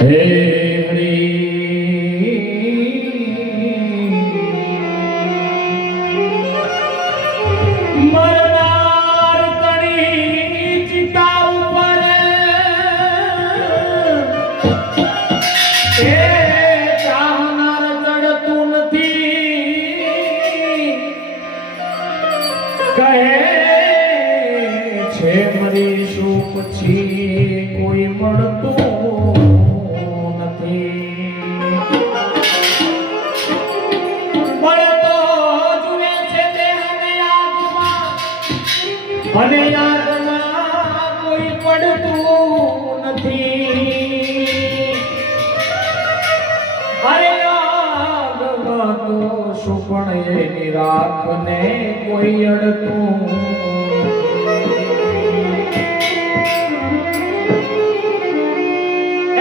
હે હરી મરનાર તણી ચિતા ઉપર એ ચાહનાર જડતું નથી કહે છે મરીશું પછી કોઈ મળતું અને યાદમાં કોઈ પડતું નથી અરે યાદમાં તો શું પણ એની રાખને કોઈ અડતું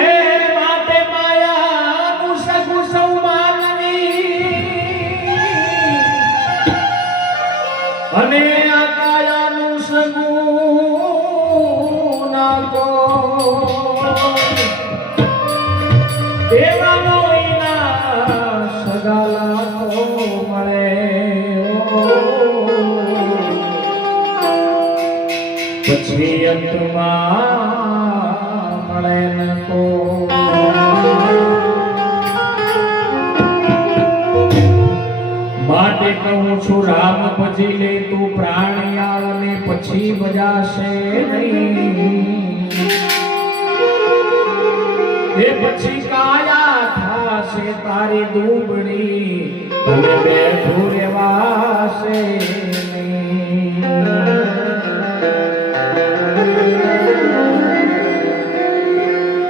એ માટે માયા ગુસગુસૌ માનવી અને પછી અંતમાં મળે ન તો માટે કહું છું રામ ભજી લે તું પ્રાણિયાળ ને પછી બજાશે નહીં એ પછી કાયા થાશે તારી દુબળી તને બેઠું રેવાશે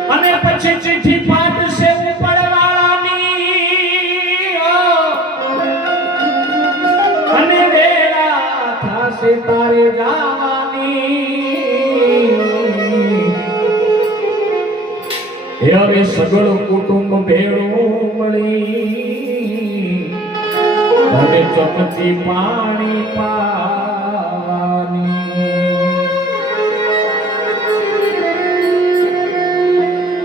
અને પછી ચિઠ્ઠી પાઠશે ઉપરવાળાની અને વેળા થાશે તારે જવાની હવે સગળ કુટુંબ ભેળું મળી અને ચમચી પાણી પાવાની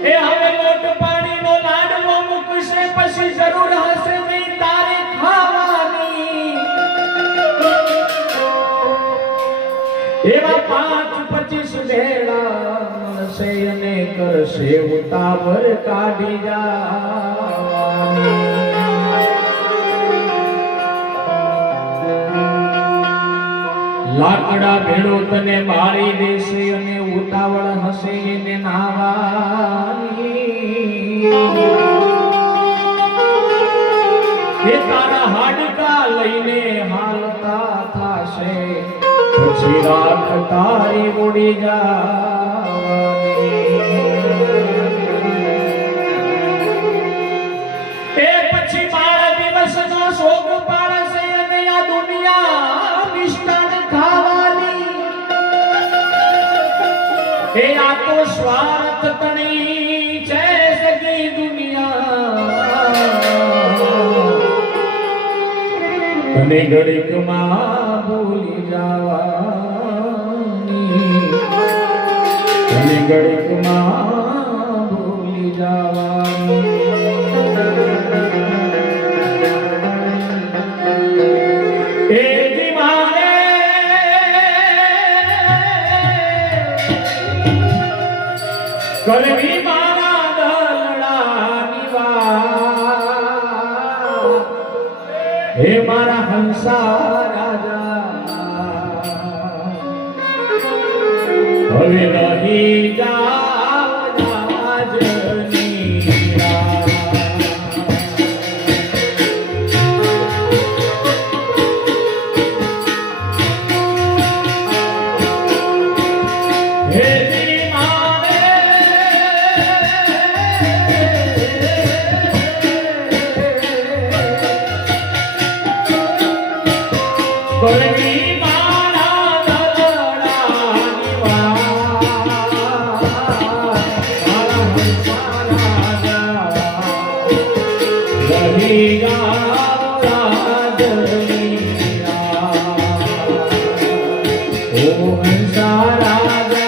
એ હવે લોટ પાણીનો લાડવો મૂકશે પછી જરૂર હશે નહીં તારે ખાવાની એવા 5-25 ભેળા અને કરશે ઉતાવળ કાઢી જવાની લાકડા ભેળો તને મારી દેશે અને ઉતાવળ હશે એને નાવાની એ તારા હાડકા લઈને હાલતા થાશે પછી રાત તારી ઉડી જવાની એ પછી 12 દિવસનો શોક પાડશે અને આ દુનિયા મિષ્ટાન ખાવાની એ આ તો સ્વાર્થ તણી છે સગી દુનિયા અને ઘડીકમાં ભૂલી જવાની અને ઘડીકમાં ભૂલી જવાની એ દીવાને કલવી મારા દલડાની વાત હે મારા હંસા રાજા હવે રહી જાવ રાજની હે દીવાને કલવી મારા દલડાની વાત રહી જાવ રાજની ઓ હંસા રાજા